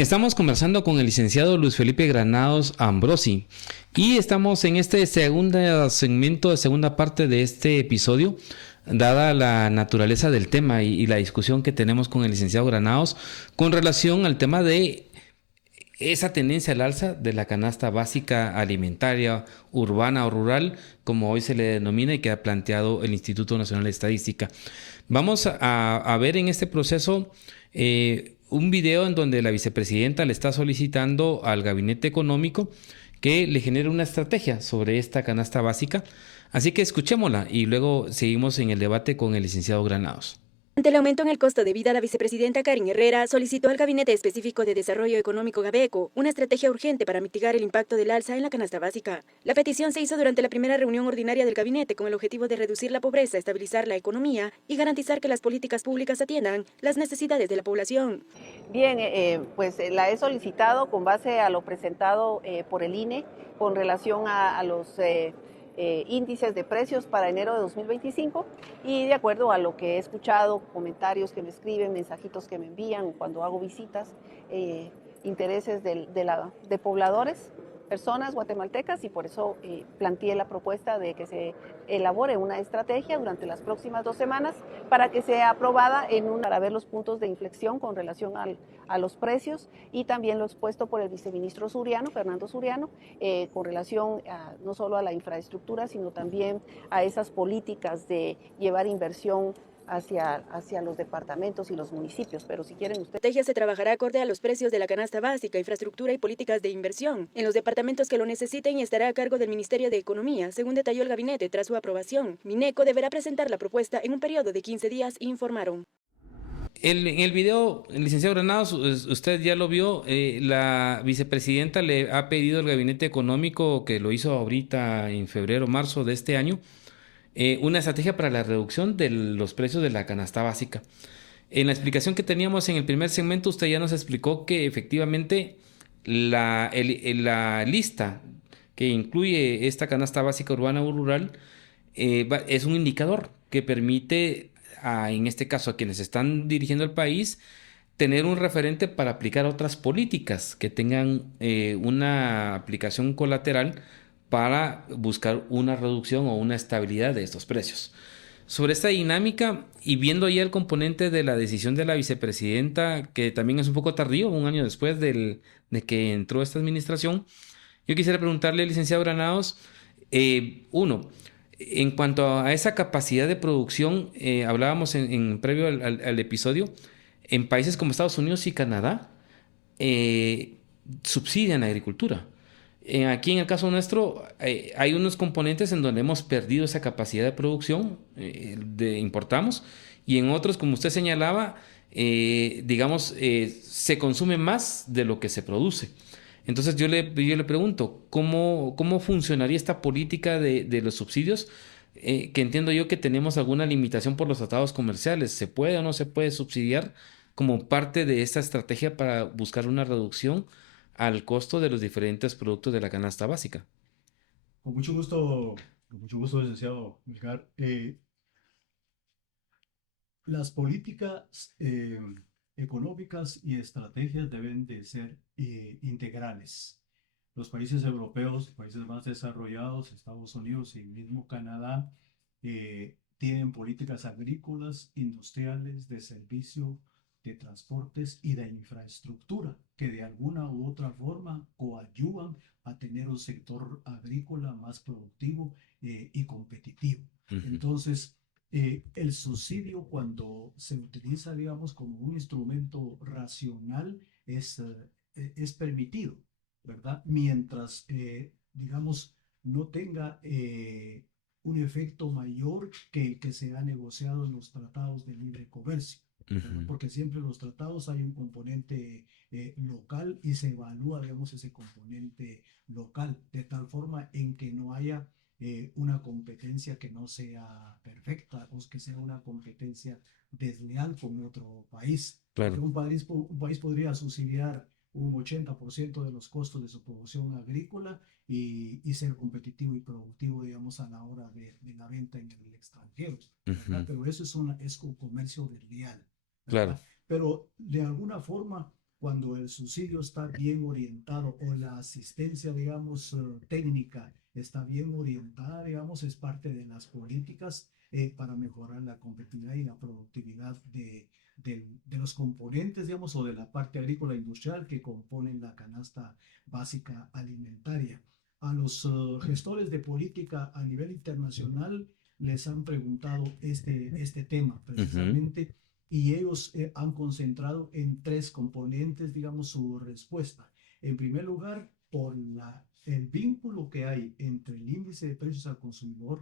Estamos conversando con el licenciado Luis Felipe Granados Ambrosi y estamos en este segundo segmento, segunda parte de este episodio, dada la naturaleza del tema y la discusión que tenemos con el licenciado Granados con relación al tema de esa tendencia al alza de la canasta básica alimentaria urbana o rural, como hoy se le denomina y que ha planteado el Instituto Nacional de Estadística. Vamos a ver en este proceso un video en donde la vicepresidenta le está solicitando al gabinete económico que le genere una estrategia sobre esta canasta básica. Así que escuchémosla y luego seguimos en el debate con el licenciado Granados. Ante el aumento en el costo de vida, la vicepresidenta Karen Herrera solicitó al Gabinete Específico de Desarrollo Económico GABECO una estrategia urgente para mitigar el impacto del alza en la canasta básica. La petición se hizo durante la primera reunión ordinaria del gabinete con el objetivo de reducir la pobreza, estabilizar la economía y garantizar que las políticas públicas atiendan las necesidades de la población. Bien, la he solicitado con base a lo presentado por el INE con relación a los índices de precios para enero de 2025 y de acuerdo a lo que he escuchado, comentarios que me escriben, mensajitos que me envían cuando hago visitas, intereses de pobladores, personas guatemaltecas, y por eso planteé la propuesta de que se elabore una estrategia durante las próximas 2 semanas para que sea aprobada para ver los puntos de inflexión con relación a los precios, y también lo expuesto por el viceministro Suriano, Fernando Suriano, con relación no solo a la infraestructura, sino también a esas políticas de llevar inversión hacia los departamentos y los municipios. Pero si quieren ustedes... La estrategia se trabajará acorde a los precios de la canasta básica, infraestructura y políticas de inversión en los departamentos que lo necesiten y estará a cargo del Ministerio de Economía, según detalló el gabinete tras su aprobación. Mineco deberá presentar la propuesta en un periodo de 15 días, informaron. En el video, el licenciado Granados, usted ya lo vio, la vicepresidenta le ha pedido al gabinete económico, que lo hizo ahorita en febrero, marzo de este año, una estrategia para la reducción de los precios de la canasta básica. En la explicación que teníamos en el primer segmento, usted ya nos explicó que efectivamente la lista que incluye esta canasta básica urbana o rural es un indicador que permite, en este caso, a quienes están dirigiendo el país, tener un referente para aplicar otras políticas que tengan una aplicación colateral para buscar una reducción o una estabilidad de estos precios. Sobre esta dinámica y viendo ya el componente de la decisión de la vicepresidenta, que también es un poco tardío, un año después de que entró esta administración, yo quisiera preguntarle, licenciado Granados, uno, en cuanto a esa capacidad de producción, hablábamos previo al episodio, en países como Estados Unidos y Canadá, eh, subsidian la agricultura. Aquí en el caso nuestro hay unos componentes en donde hemos perdido esa capacidad de producción, importamos, y en otros, como usted señalaba, se consume más de lo que se produce. Entonces yo le pregunto, ¿cómo funcionaría esta política de los subsidios? Que entiendo yo que tenemos alguna limitación por los tratados comerciales. ¿Se puede o no se puede subsidiar como parte de esta estrategia para buscar una reducción al costo de los diferentes productos de la canasta básica? Con mucho gusto, licenciado Milgar. Las políticas económicas y estrategias deben de ser integrales. Los países europeos, países más desarrollados, Estados Unidos y mismo Canadá, tienen políticas agrícolas, industriales, de servicio, de transportes y de infraestructura que de alguna u otra forma coadyuvan a tener un sector agrícola más productivo y competitivo. Entonces, el subsidio, cuando se utiliza, digamos, como un instrumento racional, es permitido, ¿verdad? Mientras, digamos, no tenga un efecto mayor que el que se ha negociado en los tratados de libre comercio. Porque siempre en los tratados hay un componente local y se evalúa, digamos, ese componente local, de tal forma en que no haya una competencia que no sea perfecta o que sea una competencia desleal con otro país. Claro. Porque un país podría subsidiar un 80% de los costos de su producción agrícola y ser competitivo y productivo, digamos, a la hora de la venta en el extranjero, Pero eso es un comercio desleal, Claro. Pero de alguna forma cuando el subsidio está bien orientado o la asistencia, digamos, técnica está bien orientada, digamos, es parte de las políticas para mejorar la competitividad y la productividad de los componentes, digamos, o de la parte agrícola industrial que componen la canasta básica alimentaria. A los gestores de política a nivel internacional les han preguntado este tema Ujú. precisamente y ellos han concentrado en tres componentes, digamos, su respuesta. En primer lugar, por el vínculo que hay entre el índice de precios al consumidor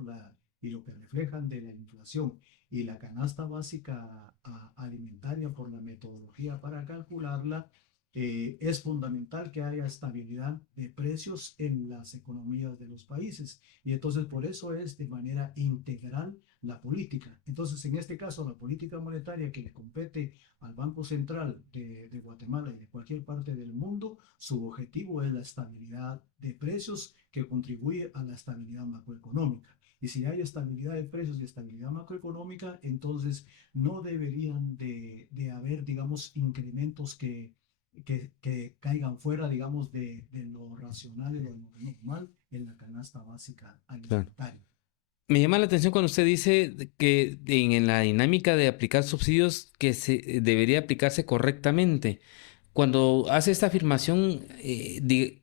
y lo que reflejan de la inflación y la canasta básica alimentaria por la metodología para calcularla, es fundamental que haya estabilidad de precios en las economías de los países. Y entonces por eso es de manera integral la política. Entonces, en este caso, la política monetaria que le compete al Banco Central de Guatemala y de cualquier parte del mundo, su objetivo es la estabilidad de precios que contribuye a la estabilidad macroeconómica. Y si hay estabilidad de precios y estabilidad macroeconómica, entonces no deberían de haber, digamos, incrementos que caigan fuera, digamos, de lo racional y de lo normal en la canasta básica Claro. alimentaria. Me llama la atención cuando usted dice que en la dinámica de aplicar subsidios que se debería aplicarse correctamente. Cuando hace esta afirmación,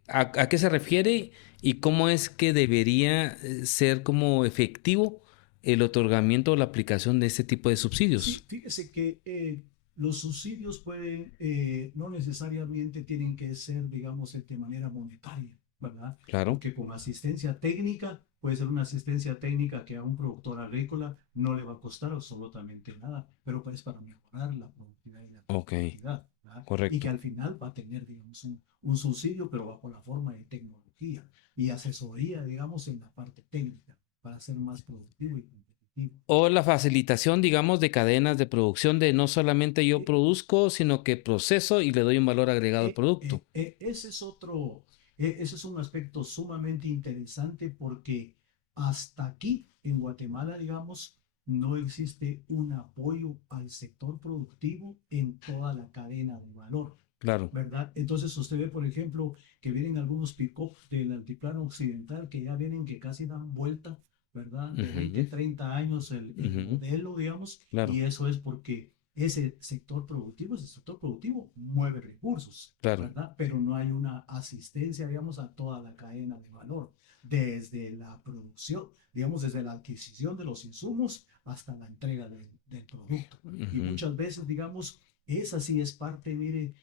¿a qué se refiere y cómo es que debería ser como efectivo el otorgamiento o la aplicación de este tipo de Sí, subsidios? fíjese que los subsidios pueden, no necesariamente tienen que ser, digamos, de manera monetaria, ¿verdad? Claro. Porque con asistencia técnica, puede ser una asistencia técnica que a un productor agrícola no le va a costar absolutamente nada, pero pues para mejorar la productividad y la Ok, competitividad, ¿verdad? Y que correcto. al final va a tener, digamos, un subsidio, pero bajo la forma de tecnología y asesoría, digamos, en la parte técnica para ser más productivo y competitivo. O la facilitación, digamos, de cadenas de producción de no solamente yo produzco, sino que proceso y le doy un valor agregado al producto. Ese es ese es un aspecto sumamente interesante porque hasta aquí en Guatemala, digamos, no existe un apoyo al sector productivo en toda la cadena de valor, Claro. ¿verdad? Entonces usted ve, por ejemplo, que vienen algunos pick-up del altiplano occidental que ya vienen que casi dan vuelta, ¿verdad? De 20 Ujú, 30 años el ujú, modelo, digamos, y claro, eso es porque ese sector productivo mueve recursos, claro, ¿verdad? Pero no hay una asistencia, digamos, a toda la cadena de valor, desde la producción, digamos, desde la adquisición de los insumos hasta la entrega del producto. Y ujú, muchas veces, digamos, esa sí es parte, mire,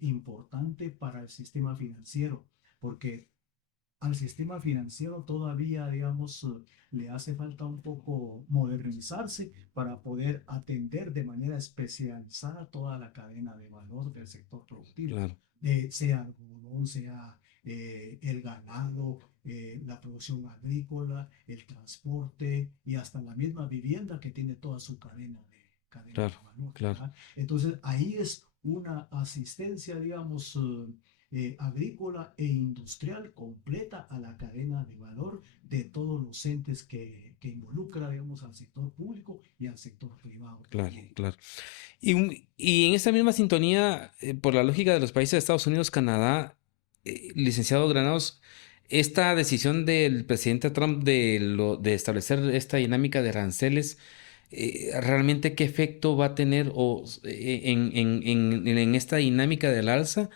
importante para el sistema financiero, porque al sistema financiero todavía, digamos, le hace falta un poco modernizarse para poder atender de manera especializada toda la cadena de valor del sector productivo, claro, sea algodón, sea el ganado, la producción agrícola, el transporte y hasta la misma vivienda que tiene toda su cadena claro, de valor, claro. ¿verdad? Entonces ahí es una asistencia, digamos, agrícola e industrial completa a la cadena de valor de todos los entes que involucra, digamos, al sector público y al sector privado Claro, también. claro. Y en esta misma sintonía, por la lógica de los países de Estados Unidos, Canadá, licenciado Granados, esta decisión del presidente Trump de establecer esta dinámica de aranceles, ¿realmente qué efecto va a tener en esta dinámica del alza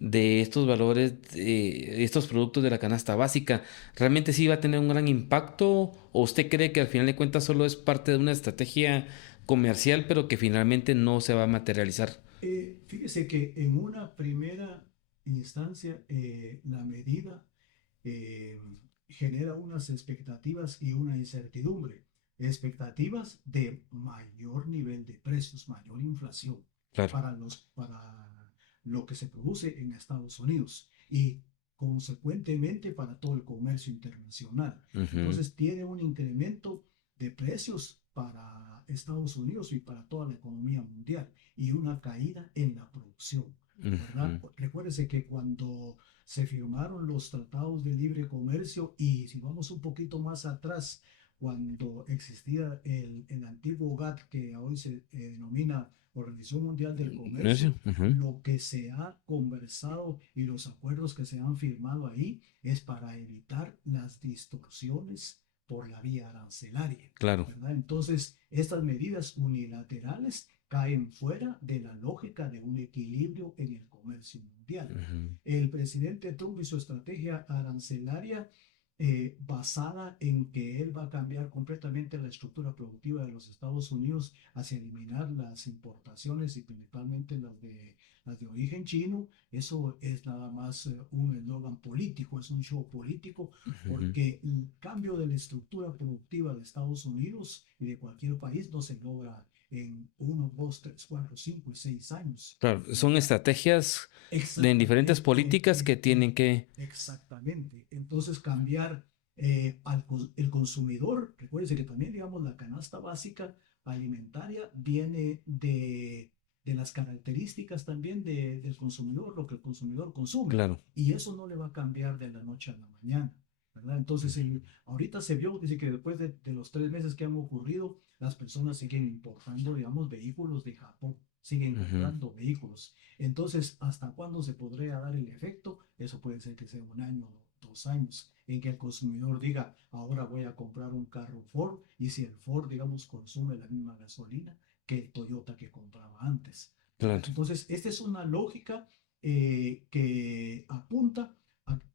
de estos valores, estos productos de la canasta básica? ¿Realmente sí va a tener un gran impacto? ¿O usted cree que al final de cuentas solo es parte de una estrategia comercial, pero que finalmente no se va a materializar? Fíjese que en una primera instancia la medida eh, genera unas expectativas y una incertidumbre. Expectativas de mayor nivel de precios, mayor inflación Claro. para lo que se produce en Estados Unidos y consecuentemente para todo el comercio internacional. Ujú, Entonces tiene un incremento de precios para Estados Unidos y para toda la economía mundial y una caída en la producción, ¿verdad? ujú, Recuérdese que cuando se firmaron los tratados de libre comercio y si vamos un poquito más atrás, cuando existía el antiguo GATT que hoy se denomina Organización Mundial del Comercio. Comercio, lo que se ha conversado y los acuerdos que se han firmado ahí es para evitar las distorsiones por la vía arancelaria, Claro. ¿verdad? Entonces, estas medidas unilaterales caen fuera de la lógica de un equilibrio en el comercio mundial. El presidente Trump y su estrategia arancelaria basada en que él va a cambiar completamente la estructura productiva de los Estados Unidos hacia eliminar las importaciones y principalmente las de origen chino. Eso es nada más un eslogan político, es un show político, porque el cambio de la estructura productiva de Estados Unidos y de cualquier país no se logra en 1, 2, 3, 4, 5 y 6 años. Claro, son estrategias de diferentes políticas que tienen que... Exactamente. Entonces cambiar el consumidor, recuérdense que también, digamos, la canasta básica alimentaria viene de las características también del consumidor, lo que el consumidor consume. Claro. Y eso no le va a cambiar de la noche a la mañana, ¿verdad? Entonces, ahorita se vio, dice que después de los 3 meses que han ocurrido, las personas siguen importando, digamos, vehículos de Japón, siguen comprando vehículos. Entonces, ¿hasta cuándo se podría dar el efecto? Eso puede ser que sea 1 año, 2 años, en que el consumidor diga, ahora voy a comprar un carro Ford, y si el Ford, digamos, consume la misma gasolina que el Toyota que compraba antes. Claro. Entonces, esta es una lógica que apunta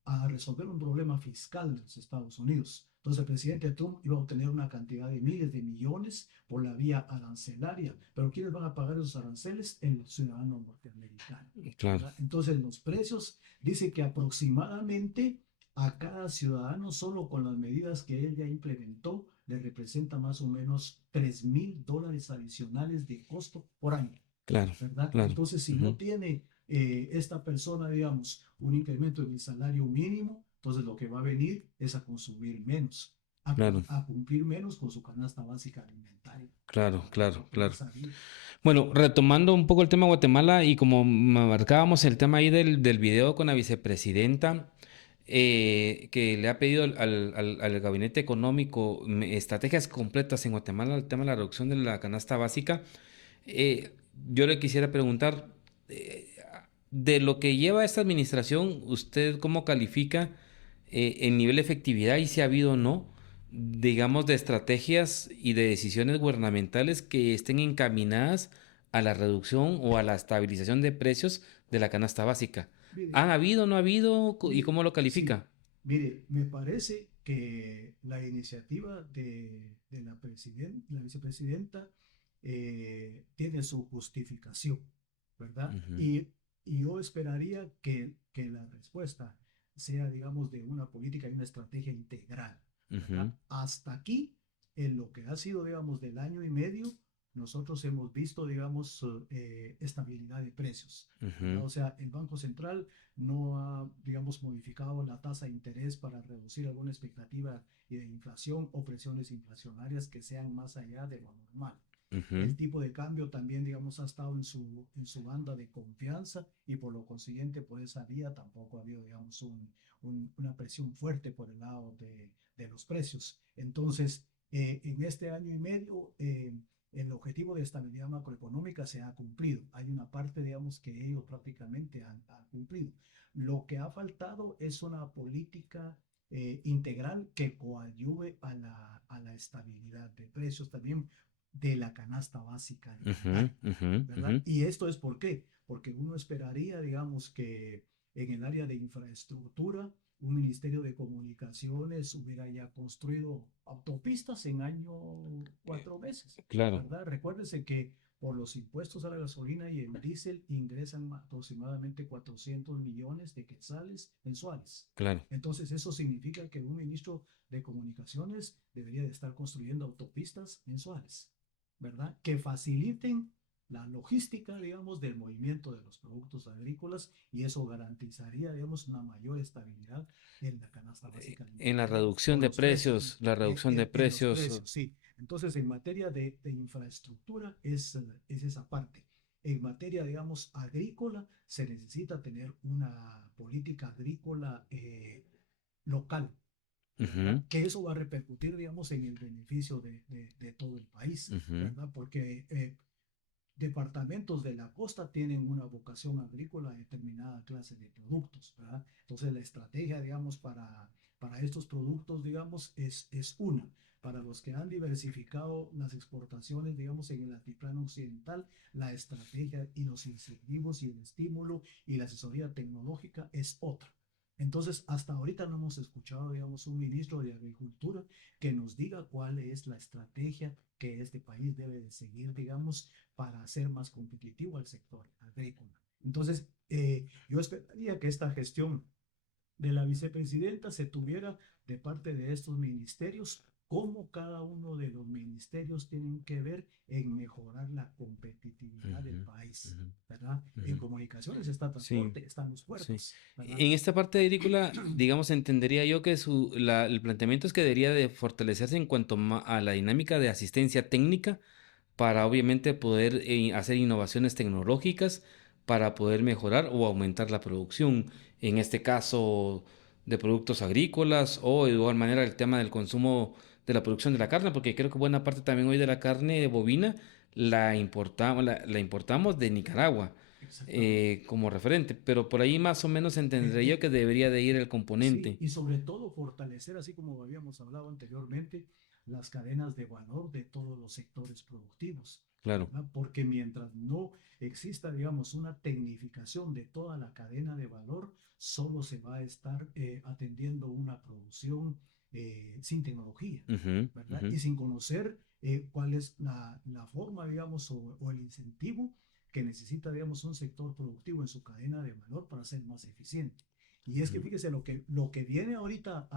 a resolver un problema fiscal de los Estados Unidos. Entonces, el presidente Trump iba a obtener una cantidad de miles de millones por la vía arancelaria, pero ¿quiénes van a pagar esos aranceles? El ciudadano norteamericano. Claro. Entonces, los precios, dice que aproximadamente a cada ciudadano, solo con las medidas que él ya implementó, le representa más o menos $3,000 adicionales de costo por año. Claro. ¿Verdad? Claro. Entonces, si no tiene esta persona, digamos, un incremento en el salario mínimo, entonces lo que va a venir es a consumir menos, a cumplir menos con su canasta básica alimentaria. Claro. Bueno, retomando un poco el tema de Guatemala y como marcábamos el tema ahí del video con la vicepresidenta, que le ha pedido al gabinete económico estrategias completas en Guatemala, el tema de la reducción de la canasta básica. Yo le quisiera preguntar, de lo que lleva esta administración, ¿usted cómo califica el nivel de efectividad y si ha habido o no, digamos, de estrategias y de decisiones gubernamentales que estén encaminadas a la reducción o a la estabilización de precios de la canasta básica? Mire, ¿Han habido, no ha habido? ¿Y cómo lo califica? Sí. Mire, me parece que la iniciativa de la vicepresidenta tiene su justificación, ¿verdad? Y yo esperaría que la respuesta sea, digamos, de una política y una estrategia integral, ¿verdad? Hasta aquí, en lo que ha sido, digamos, del año y medio, nosotros hemos visto, digamos, estabilidad de precios. O sea, el Banco Central no ha, digamos, modificado la tasa de interés para reducir alguna expectativa de inflación o presiones inflacionarias que sean más allá de lo normal. El tipo de cambio también, digamos, ha estado en su banda de confianza y por lo consiguiente, por esa vía tampoco ha habido, digamos, una presión fuerte por el lado de los precios. Entonces, en este año y medio, el objetivo de estabilidad macroeconómica se ha cumplido. Hay una parte, digamos, que ellos prácticamente han cumplido. Lo que ha faltado es una política integral que coadyuve a la estabilidad de precios también de la canasta básica alimentaria, ¿verdad? Y esto es ¿por qué? Porque uno esperaría, digamos, que en el área de infraestructura un ministerio de comunicaciones hubiera ya construido autopistas en año 4 meses. Claro. ¿Verdad? Recuérdense que por los impuestos a la gasolina y el diésel ingresan aproximadamente 400 millones de quetzales mensuales. Claro. Entonces eso significa que un ministro de comunicaciones debería de estar construyendo autopistas mensuales, ¿verdad? Que faciliten la logística, digamos, del movimiento de los productos agrícolas y eso garantizaría, digamos, una mayor estabilidad en la canasta básica. En la reducción de precios, la reducción de precios. Sí. Entonces, en materia de infraestructura es esa parte. En materia, digamos, agrícola, se necesita tener una política agrícola local, que eso va a repercutir, digamos, en el beneficio de todo el país, ¿verdad? Porque departamentos de la costa tienen una vocación agrícola a determinada clase de productos, ¿verdad? Entonces la estrategia, digamos, para estos productos, digamos, es una. Para los que han diversificado las exportaciones, digamos, en el altiplano occidental, la estrategia y los incentivos y el estímulo y la asesoría tecnológica es otra. Entonces, hasta ahorita no hemos escuchado, digamos, un ministro de Agricultura que nos diga cuál es la estrategia que este país debe de seguir, digamos, para hacer más competitivo al sector agrícola. Entonces, yo esperaría que esta gestión de la vicepresidenta se tuviera de parte de estos ministerios, cómo cada uno de los ministerios tienen que ver en mejorar la competitividad del país, ¿verdad? En comunicaciones está Sí, transporte, están los sí. puertos, ¿verdad? En esta parte agrícola, digamos, entendería yo que el planteamiento es que debería de fortalecerse en cuanto a la dinámica de asistencia técnica para obviamente poder hacer innovaciones tecnológicas para poder mejorar o aumentar la producción, en este caso de productos agrícolas o de igual manera el tema del consumo de la producción de la carne, porque creo que buena parte también hoy de la carne bovina la importamos de Nicaragua Exactamente. como referente, pero por ahí más o menos entendería yo que debería de ir el Sí, componente. y sobre todo fortalecer, así como habíamos hablado anteriormente, las cadenas de valor de todos los sectores productivos, Claro. ¿verdad? Porque mientras no exista, digamos, una tecnificación de toda la cadena de valor, solo se va a estar atendiendo una producción sin tecnología, Ujú, ¿verdad? ujú. Y sin conocer cuál es la forma, digamos, o el incentivo que necesita, digamos, un sector productivo en su cadena de valor para ser más eficiente. Y es que fíjese, lo que viene ahorita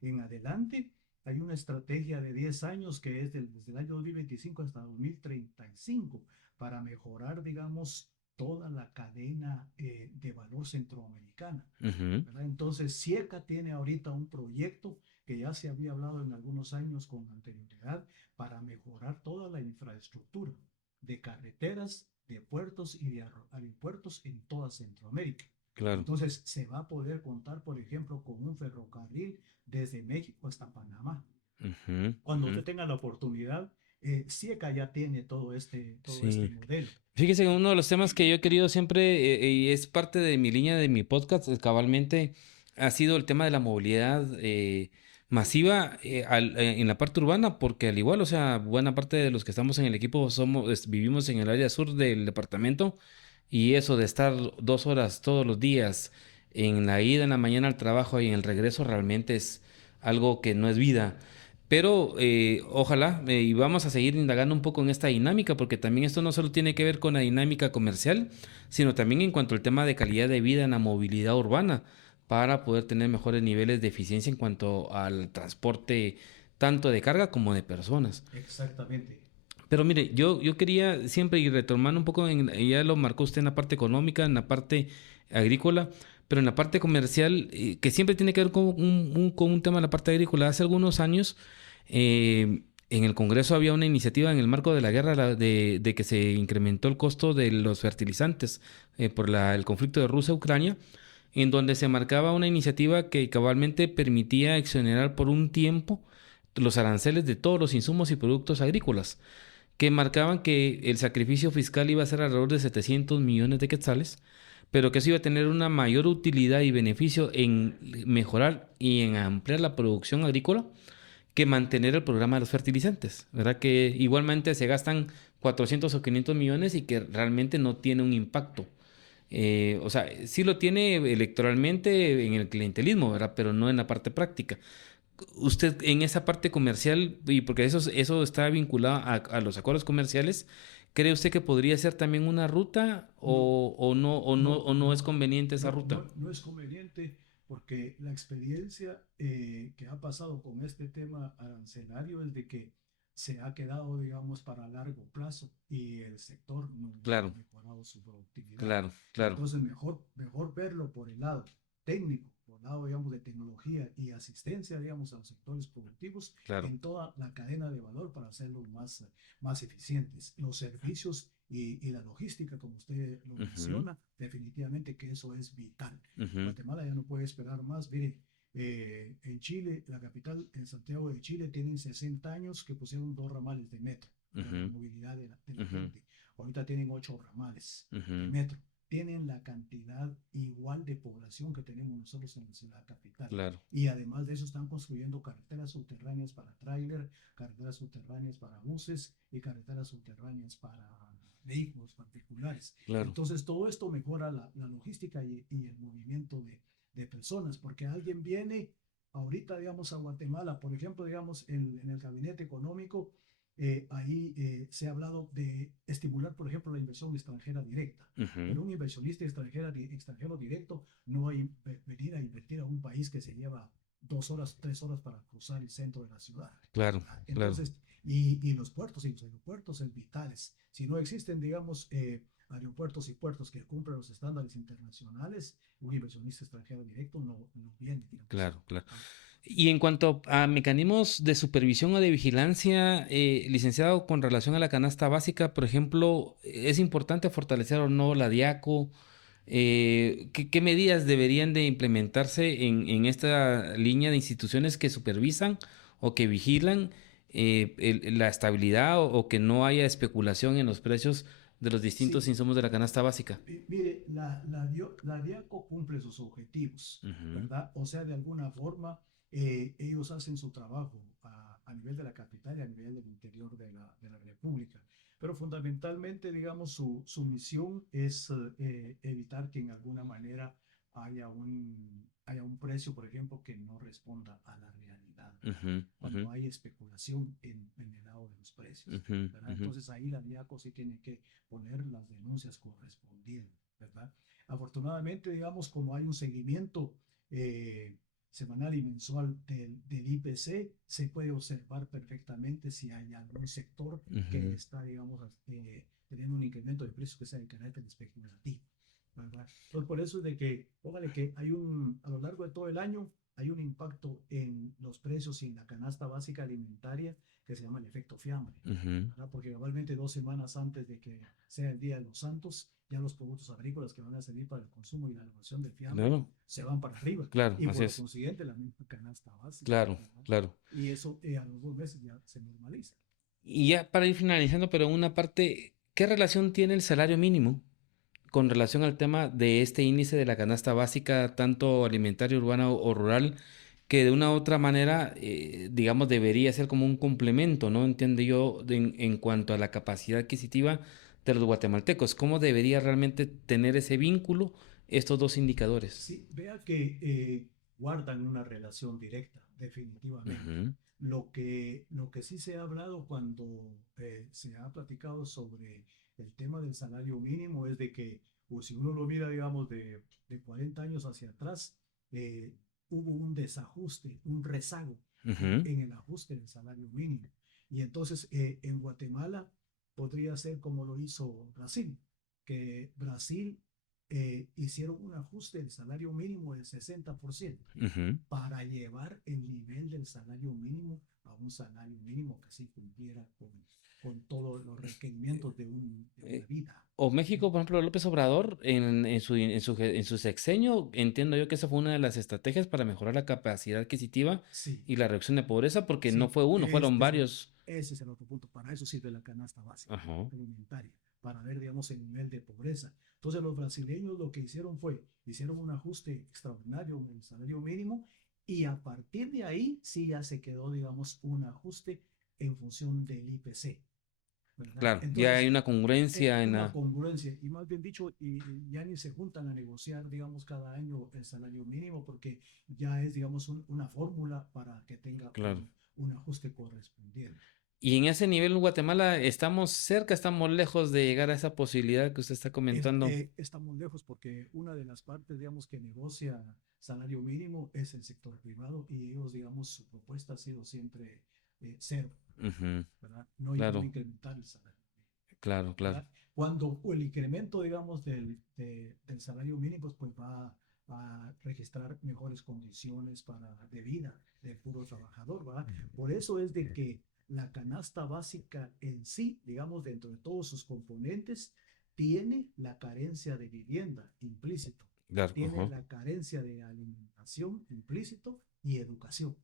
en adelante, hay una estrategia de 10 años que es desde el año 2025 hasta 2035 para mejorar, digamos, toda la cadena de valor centroamericana, Ujú. ¿verdad? Entonces, CIECA tiene ahorita un proyecto que ya se había hablado en algunos años con anterioridad para mejorar toda la infraestructura de carreteras, de puertos y de aeropuertos en toda Centroamérica. Claro. Entonces, se va a poder contar, por ejemplo, con un ferrocarril desde México hasta Panamá. Ujú, Cuando ujú. usted tenga la oportunidad, CIECA ya tiene todo este Sí. modelo. Fíjese que uno de los temas que yo he querido siempre, y es parte de mi línea de mi podcast, cabalmente, ha sido el tema de la movilidad masiva en la parte urbana, porque al igual, o sea, buena parte de los que estamos en el equipo vivimos en el área sur del departamento, y eso de estar 2 horas todos los días en la ida en la mañana al trabajo y en el regreso realmente es algo que no es vida. Pero ojalá, y vamos a seguir indagando un poco en esta dinámica, porque también esto no solo tiene que ver con la dinámica comercial, sino también en cuanto al tema de calidad de vida en la movilidad urbana, para poder tener mejores niveles de eficiencia en cuanto al transporte tanto de carga como de personas. Exactamente. Pero mire, yo quería siempre ir retomando un poco, ya lo marcó usted en la parte económica, en la parte agrícola, pero en la parte comercial, que siempre tiene que ver con un tema de la parte agrícola. Hace algunos años, en el Congreso había una iniciativa en el marco de la guerra de que se incrementó el costo de los fertilizantes por el conflicto de Rusia-Ucrania, en donde se marcaba una iniciativa que cabalmente permitía exonerar por un tiempo los aranceles de todos los insumos y productos agrícolas que marcaban que el sacrificio fiscal iba a ser alrededor de 700 millones de quetzales, pero que eso iba a tener una mayor utilidad y beneficio en mejorar y en ampliar la producción agrícola que mantener el programa de los fertilizantes, ¿verdad? Que igualmente se gastan 400 o 500 millones y que realmente no tiene un impacto. O sea, sí lo tiene electoralmente en el clientelismo, ¿verdad? Pero no en la parte práctica. Usted en esa parte comercial, y porque eso está vinculado a los acuerdos comerciales, ¿cree usted que podría ser también una ruta No, o no es conveniente esa ruta? no es conveniente porque la experiencia que ha pasado con este tema arancelario es de que se ha quedado, digamos, para largo plazo y el sector no ha Claro, mejorado su productividad. claro, claro, Entonces, mejor verlo por el lado técnico, por el lado, digamos, de tecnología y asistencia, digamos, a los sectores productivos claro. en toda la cadena de valor para hacerlos más eficientes. Los servicios y la logística, como usted lo Ujú, menciona, definitivamente que eso es vital. ujú, Guatemala ya no puede esperar más. Mire, en Chile, la capital, en Santiago de Chile, tienen 60 años que pusieron 2 ramales de metro para la ujú, movilidad de la ujú, gente. ahorita tienen 8 ramales de Ujú. metro. Tienen la cantidad igual de población que tenemos nosotros en la ciudad capital. Claro, Y además de eso están construyendo carreteras subterráneas para tráiler, carreteras subterráneas para buses y carreteras subterráneas para vehículos particulares. claro. Entonces todo esto mejora la logística y el movimiento de personas, porque alguien viene ahorita, digamos, a Guatemala, por ejemplo, digamos, en el gabinete económico, ahí se ha hablado de estimular, por ejemplo, la inversión extranjera directa. Ujú. Pero un inversionista extranjero directo no va a venir a invertir a un país que se lleva 2 horas, 3 horas para cruzar el centro de la ciudad. Claro, claro. Entonces, y los puertos y los aeropuertos son vitales. Si no existen, digamos, aeropuertos y puertos que cumplan los estándares internacionales, un inversionista extranjero directo no viene, digamos. Claro, claro. Y en cuanto a mecanismos de supervisión o de vigilancia, licenciado, con relación a la canasta básica, por ejemplo, ¿es importante fortalecer o no la Diaco? ¿Qué medidas deberían de implementarse en esta línea de instituciones que supervisan o que vigilan la estabilidad o que no haya especulación en los precios de los distintos Sí, insumos de la canasta básica? mire, la DIACO cumple sus objetivos, Ujú, ¿verdad? O sea, de alguna forma, ellos hacen su trabajo a nivel de la capital y a nivel del interior de la República. Pero fundamentalmente, digamos, su misión es evitar que en alguna manera haya un precio, por ejemplo, que no responda a la realidad, ¿verdad? ujú, ujú, Cuando hay especulación en el lado de los precios, ujú, ¿verdad? ujú, Entonces ahí la DIACO sí tiene que poner las denuncias correspondientes, ¿verdad? Afortunadamente, digamos, como hay un seguimiento eh, semanal y mensual del IPC, se puede observar perfectamente si hay algún sector que ujú. está, digamos, teniendo un incremento de precios que sea de carácter especulativo, ¿verdad? Entonces, por eso es de que, póngale que a lo largo de todo el año, hay un impacto en los precios y en la canasta básica alimentaria que se llama el efecto fiambre, Ujú. ¿verdad? Porque normalmente 2 semanas antes de que sea el Día de los Santos, ya los productos agrícolas que van a servir para el consumo y la elaboración del fiambre Claro, se van para arriba. claro, Y así por lo es. consiguiente, la misma canasta básica, Claro, ¿verdad? claro. Y eso a los 2 meses ya se normaliza. Y ya para ir finalizando, pero en una parte, ¿qué relación tiene el salario mínimo con relación al tema de este índice de la canasta básica, tanto alimentaria, urbana o rural, que de una u otra manera, digamos, debería ser como un complemento, ¿no? Entiendo yo en cuanto a la capacidad adquisitiva de los guatemaltecos. ¿Cómo debería realmente tener ese vínculo estos dos indicadores? Sí, vea que guardan una relación directa, definitivamente. Ujú, Lo que sí se ha hablado cuando se ha platicado sobre el tema del salario mínimo es de que, pues, si uno lo mira, digamos, de 40 años hacia atrás, eh, hubo un desajuste, un rezago ujú, en el ajuste del salario mínimo. Y entonces en Guatemala podría ser como lo hizo Brasil, que Brasil hicieron un ajuste del salario mínimo del 60% ujú. para llevar el nivel del salario mínimo a un salario mínimo que sí cumpliera con todos los requerimientos de una Eh, vida. O México, por ejemplo, López Obrador, en su sexenio, entiendo yo que esa fue una de las estrategias para mejorar la capacidad adquisitiva Sí, y la reducción de pobreza, porque no sí, fue uno, fueron varios. ese es el otro punto. Para eso sirve la canasta básica Ajá. alimentaria, para ver, digamos, el nivel de pobreza. Entonces los brasileños lo que hicieron fue, hicieron un ajuste extraordinario en el salario mínimo y a partir de ahí sí ya se quedó, digamos, un ajuste en función del IPC, ¿verdad? Claro, ya hay Entonces, una congruencia en una la... congruencia y más bien dicho, y ya ni se juntan a negociar, digamos, cada año el salario mínimo porque ya es, digamos, una fórmula para que tenga Claro. un ajuste correspondiente. Y en ese nivel en Guatemala, ¿estamos cerca, estamos lejos de llegar a esa posibilidad que usted está comentando? Estamos lejos porque una de las partes, digamos, que negocia salario mínimo es el sector privado y ellos, digamos, su propuesta ha sido siempre cero, Ujú. ¿verdad? No Claro, incrementar el salario mínimo, claro, claro. ¿verdad? Cuando el incremento, digamos, del salario mínimo, pues va a registrar mejores condiciones de vida del puro trabajador, ¿verdad? Por eso es de que la canasta básica en sí, digamos, dentro de todos sus componentes, tiene la carencia de vivienda implícito, Claro, tiene ajá, la carencia de alimentación implícito y educación.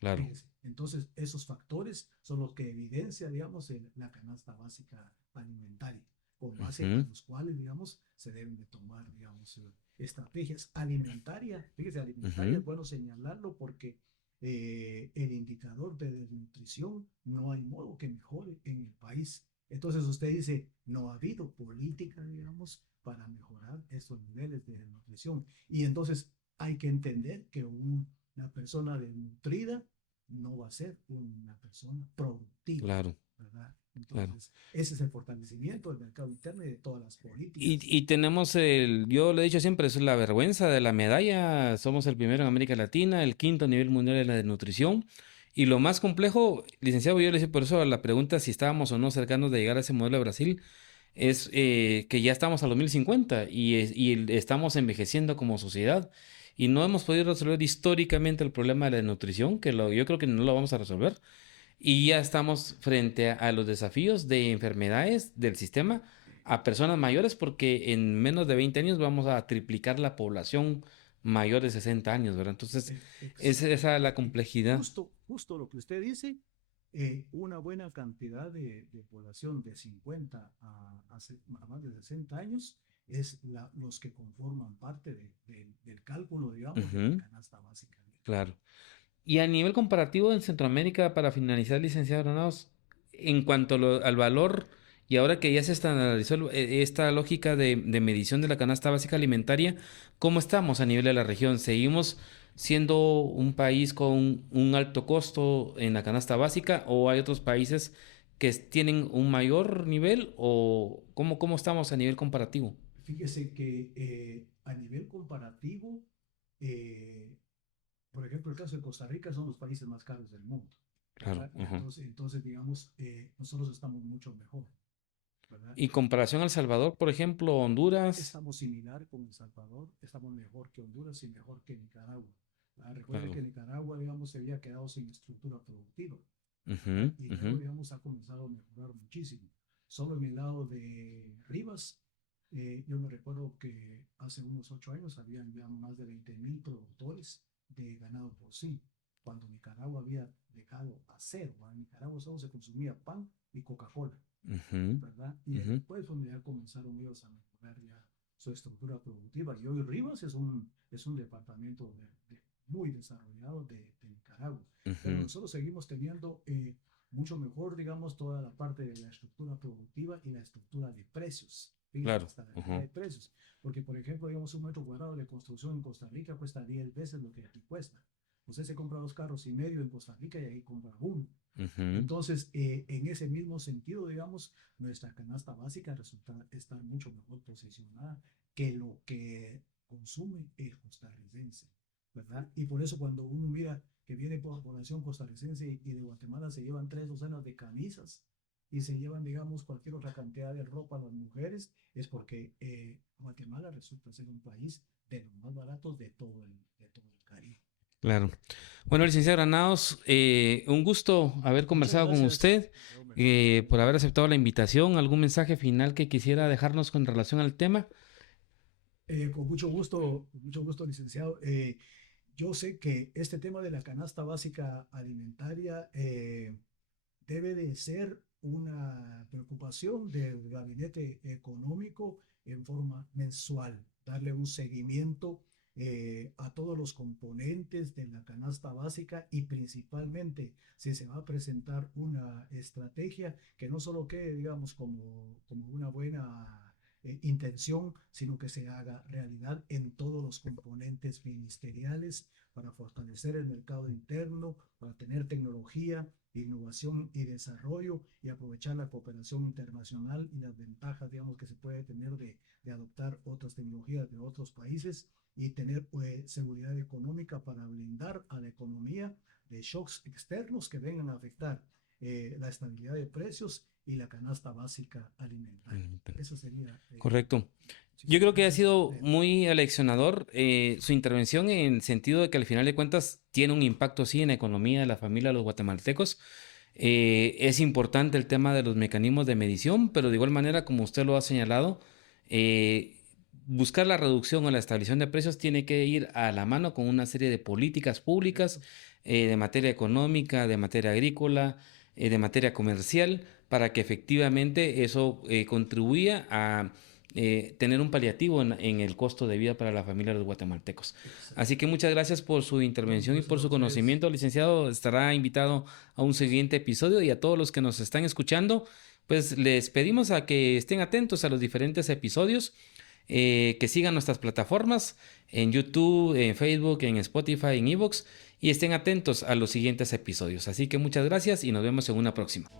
claro. Fíjese. Entonces, esos factores son los que evidencia, digamos, la canasta básica alimentaria. con base a Ujú. los cuales, digamos, se deben de tomar, digamos, estrategias alimentarias. Fíjese, alimentaria Ujú. es bueno señalarlo porque el indicador de desnutrición no hay modo que mejore en el país. Entonces usted dice, no ha habido política, digamos, para mejorar estos niveles de desnutrición. Y entonces hay que entender que una persona desnutrida no va a ser una persona productiva, Claro, ¿verdad? claro. Entonces, ese es el fortalecimiento del mercado interno y de todas las políticas. Y tenemos yo lo he dicho siempre, es la vergüenza de la medalla. Somos el primero en América Latina, el quinto a nivel mundial de la desnutrición. Y lo más complejo, licenciado, yo le decía por eso a la pregunta si estábamos o no cercanos de llegar a ese modelo de Brasil, es que ya estamos a 2050 estamos envejeciendo como sociedad. Y no hemos podido resolver históricamente el problema de la desnutrición, yo creo que no lo vamos a resolver. Y ya estamos frente a los desafíos de enfermedades del sistema a personas mayores, porque en menos de 20 años vamos a triplicar la población mayor de 60 años, ¿verdad? Entonces, es esa la Exactamente. complejidad. Justo lo que usted dice, una buena cantidad de población de 50 a más de 60 años es los que conforman parte del cálculo, digamos, de la Ujú, canasta básica alimentaria. claro. Y a nivel comparativo en Centroamérica, para finalizar, licenciado Granados, en cuanto al valor, y ahora que ya se estandarizó esta lógica de medición de la canasta básica alimentaria, ¿cómo estamos a nivel de la región? ¿Seguimos siendo un país con un alto costo en la canasta básica o hay otros países que tienen un mayor nivel o cómo estamos a nivel comparativo? Fíjese que a nivel comparativo, eh, por ejemplo, el caso de Costa Rica son los países más caros del mundo, Claro. ¿verdad? Ajá. Entonces digamos, nosotros estamos mucho mejor, ¿verdad? Y comparación a El Salvador, por ejemplo, Honduras. Estamos similar con El Salvador, estamos mejor que Honduras y mejor que Nicaragua. Recuerde Claro. que Nicaragua, digamos, se había quedado sin estructura productiva, ¿verdad? Ujú, Y ujú. luego, digamos, ha comenzado a mejorar muchísimo. Solo en el lado de Rivas, yo me recuerdo que hace unos 8 años habían ya más de 20.000 productores de ganado porcino, cuando Nicaragua había dejado a cero. En Nicaragua solo se consumía pan y Coca-Cola, Ujú, ¿verdad? Y ujú. después donde ya comenzaron ellos a mejorar ya su estructura productiva. Y hoy Rivas es un departamento muy desarrollado de Nicaragua. Pero Ujú. nosotros seguimos teniendo mucho mejor, digamos, toda la parte de la estructura productiva y la estructura de precios. Fíjense, Claro. hasta la calidad Ujú. de precios. Porque, por ejemplo, digamos, un metro cuadrado de construcción en Costa Rica cuesta 10 veces lo que aquí cuesta. Usted se compra 2 carros y medio en Costa Rica y aquí compra uno. Ujú. Entonces, en ese mismo sentido, digamos, nuestra canasta básica resulta estar mucho mejor posicionada que lo que consume el costarricense, ¿verdad? Y por eso cuando uno mira que viene por población costarricense y de Guatemala se llevan 3 docenas de camisas y se llevan, digamos, cualquier otra cantidad de ropa a las mujeres, es porque Guatemala resulta ser un país de los más baratos de todo el Caribe. Claro. Bueno, licenciado Granados, un gusto haber Muchas conversado con gracias, usted, Reuben. por haber aceptado la invitación. ¿Algún mensaje final que quisiera dejarnos con relación al tema? Con mucho gusto, licenciado. Yo sé que este tema de la canasta básica alimentaria debe de ser una preocupación del gabinete económico en forma mensual, darle un seguimiento a todos los componentes de la canasta básica y principalmente si se va a presentar una estrategia que no solo quede, digamos, como una buena intención, sino que se haga realidad en todos los componentes ministeriales para fortalecer el mercado interno, para tener tecnología, innovación y desarrollo y aprovechar la cooperación internacional y las ventajas, digamos, que se puede tener de adoptar otras tecnologías de otros países y tener seguridad económica para blindar a la economía de shocks externos que vengan a afectar la estabilidad de precios y la canasta básica alimentaria. Eso sería, Correcto. Yo muchísimas creo que ha gracias. sido muy aleccionador su intervención en el sentido de que al final de cuentas tiene un impacto sí en la economía de la familia de los guatemaltecos. Es importante el tema de los mecanismos de medición, pero de igual manera, como usted lo ha señalado, eh, buscar la reducción o la estabilización de precios tiene que ir a la mano con una serie de políticas públicas Correcto. de materia económica, de materia agrícola, de materia comercial para que efectivamente eso contribuya a tener un paliativo en el costo de vida para la familia de los guatemaltecos. Así que muchas gracias por su intervención y por su conocimiento, licenciado. Estará invitado a un siguiente episodio, y a todos los que nos están escuchando, pues les pedimos a que estén atentos a los diferentes episodios, que sigan nuestras plataformas en YouTube, en Facebook, en Spotify, en iVoox, y estén atentos a los siguientes episodios. Así que muchas gracias y nos vemos en una próxima.